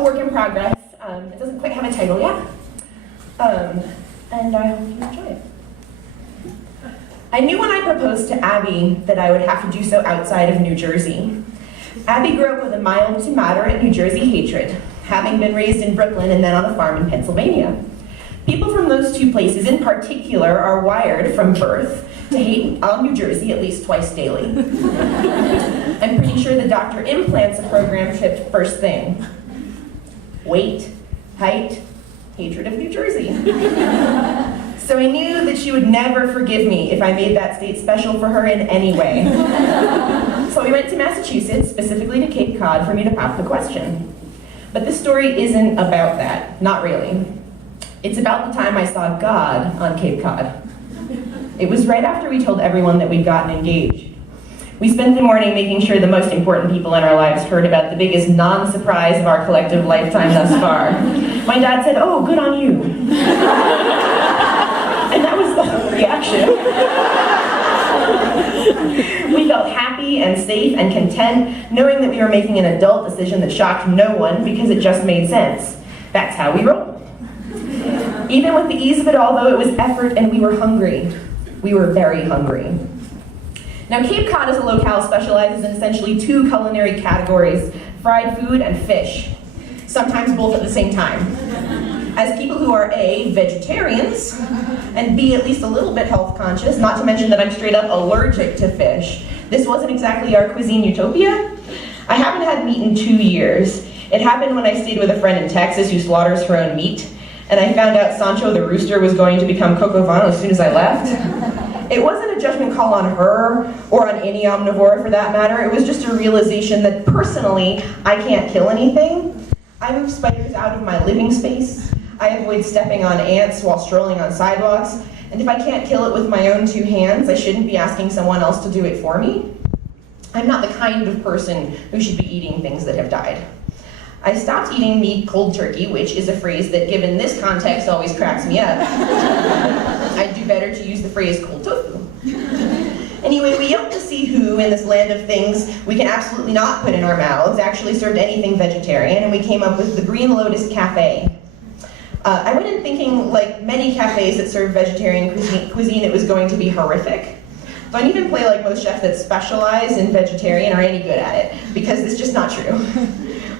a work in progress. It doesn't quite have a title yet. And I hope you enjoy it. I knew when I proposed to Abby that I would have to do so outside of New Jersey. Abby grew up with a mild to moderate New Jersey hatred, having been raised in Brooklyn and then on a farm in Pennsylvania. People from those two places in particular are wired from birth to hate on New Jersey at least twice daily. I'm pretty sure the doctor implants a program tripped first thing. Weight, height, hatred of New Jersey. So I knew that she would never forgive me if I made that state special for her in any way. So we went to Massachusetts, specifically to Cape Cod, for me to pop the question. But this story isn't about that, not really. It's about the time I saw God on Cape Cod. It was right after we told everyone that we'd gotten engaged. We spent the morning making sure the most important people in our lives heard about the biggest non-surprise of our collective lifetime thus far. My dad said, "Oh, good on you." And that was the reaction. We felt happy and safe and content, knowing that we were making an adult decision that shocked no one because it just made sense. That's how we roll. Even with the ease of it all, though, it was effort and we were hungry. We were very hungry. Now, Cape Cod as a locale specializes in essentially two culinary categories, fried food and fish, sometimes both at the same time. As people who are A, vegetarians, and B, at least a little bit health conscious, not to mention that I'm straight up allergic to fish, this wasn't exactly our cuisine utopia. I haven't had meat in 2 years. It happened when I stayed with a friend in Texas who slaughters her own meat, and I found out Sancho the rooster was going to become Coco Vano as soon as I left. It wasn't a judgment call on her, or on any omnivore for that matter. It was just a realization that personally, I can't kill anything. I move spiders out of my living space. I avoid stepping on ants while strolling on sidewalks. And if I can't kill it with my own 2 hands, I shouldn't be asking someone else to do it for me. I'm not the kind of person who should be eating things that have died. I stopped eating meat cold turkey, which is a phrase that, given this context, always cracks me up. I'd do better to use the phrase cold tofu. Anyway, we yelped to see who, in this land of things we can absolutely not put in our mouths, actually served anything vegetarian, and we came up with the Green Lotus Cafe. I went in thinking, like many cafes that serve vegetarian cuisine, it was going to be horrific. Don't even play like most chefs that specialize in vegetarian are any good at it, because it's just not true.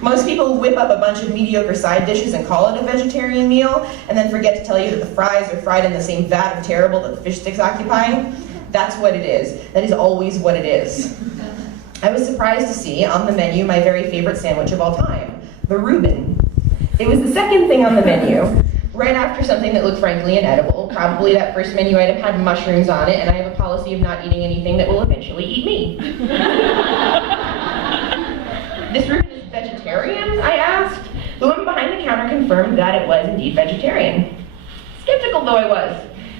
Most people whip up a bunch of mediocre side dishes and call it a vegetarian meal, and then forget to tell you that the fries are fried in the same vat of terrible that the fish sticks occupy. That's what it is. That is always what it is. I was surprised to see on the menu my very favorite sandwich of all time, the Reuben. It was the second thing on the menu, right after something that looked frankly inedible. Probably that first menu item had mushrooms on it, and I have a policy of not eating anything that will eventually eat me. This Reuben is vegetarian? I asked. The woman behind the counter confirmed that it was indeed vegetarian. Skeptical though I was.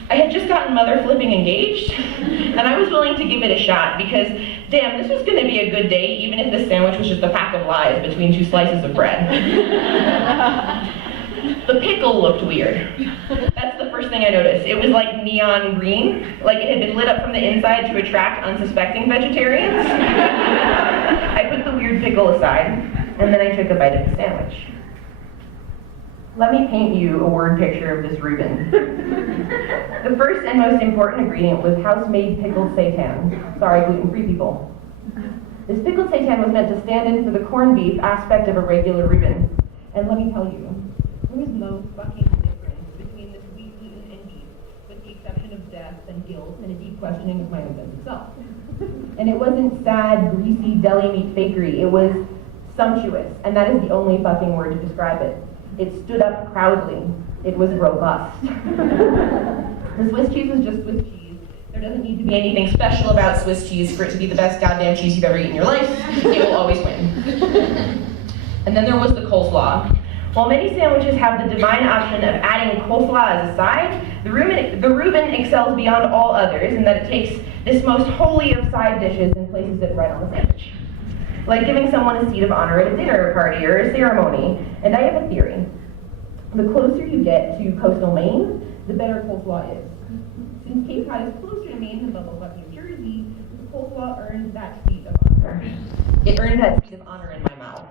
I had just gotten mother flipping engaged, and I was willing to give it a shot because, damn, this was gonna be a good day even if this sandwich was just a pack of lies between 2 slices of bread. The pickle looked weird. That's the first thing I noticed. It was like neon green, like it had been lit up from the inside to attract unsuspecting vegetarians. I put the weird pickle aside, and then I took a bite of the sandwich. Let me paint you a word picture of this Reuben. The first and most important ingredient was house-made pickled seitan. Sorry, gluten-free people. This pickled seitan was meant to stand in for the corned beef aspect of a regular Reuben. And let me tell you, there is no fucking difference between this wheat, gluten, and beef, with the exception of death and guilt and a deep questioning of my own sense of self. And it wasn't sad, greasy, deli meat fakery. It was sumptuous, and that is the only fucking word to describe it. It stood up proudly. It was robust. The Swiss cheese was just Swiss cheese. There doesn't need to be anything special about Swiss cheese for it to be the best goddamn cheese you've ever eaten in your life. It will always win. And then there was the coleslaw. While many sandwiches have the divine option of adding coleslaw as a side, the Reuben excels beyond all others in that it takes this most holy of side dishes and places it right on the sandwich. Like giving someone a seat of honor at a dinner party or a ceremony. And I have a theory. The closer you get to coastal Maine, the better coleslaw is. Since Cape Cod is closer to Maine than Buffalo, New Jersey, the coleslaw earned that seat of honor. It earned that seat of honor in my mouth.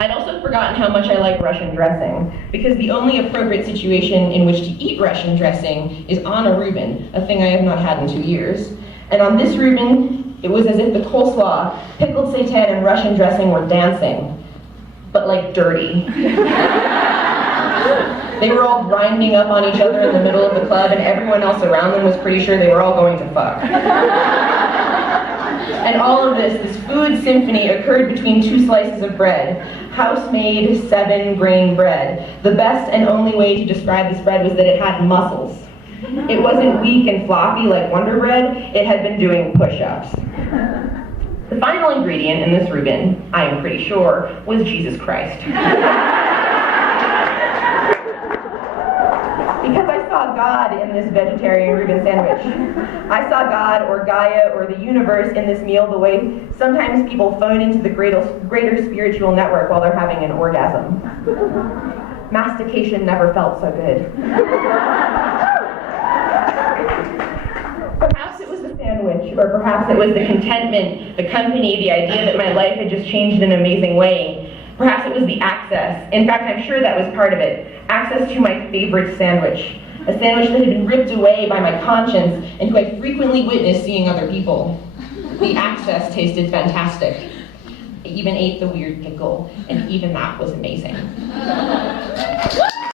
I'd also forgotten how much I like Russian dressing, because the only appropriate situation in which to eat Russian dressing is on a Reuben, a thing I have not had in 2 years. And on this Reuben, it was as if the coleslaw, pickled seitan, and Russian dressing were dancing, but like dirty. They were all grinding up on each other in the middle of the club, and everyone else around them was pretty sure they were all going to fuck. And all of this food symphony occurred between 2 slices of bread, house-made 7-grain bread. The best and only way to describe this bread was that it had muscles. It wasn't weak and floppy like Wonder Bread, it had been doing push-ups. The final ingredient in this Reuben, I am pretty sure, was Jesus Christ. Because I saw God in this vegetarian Reuben sandwich. I saw God or Gaia or the universe in this meal the way sometimes people phone into the greater spiritual network while they're having an orgasm. Mastication never felt so good. Perhaps it was the sandwich, or perhaps it was the contentment, the company, the idea that my life had just changed in an amazing way. Perhaps it was the access. In fact, I'm sure that was part of it. Access to my favorite sandwich. A sandwich that had been ripped away by my conscience and who I frequently witnessed seeing other people. The access tasted fantastic. I even ate the weird pickle, and even that was amazing.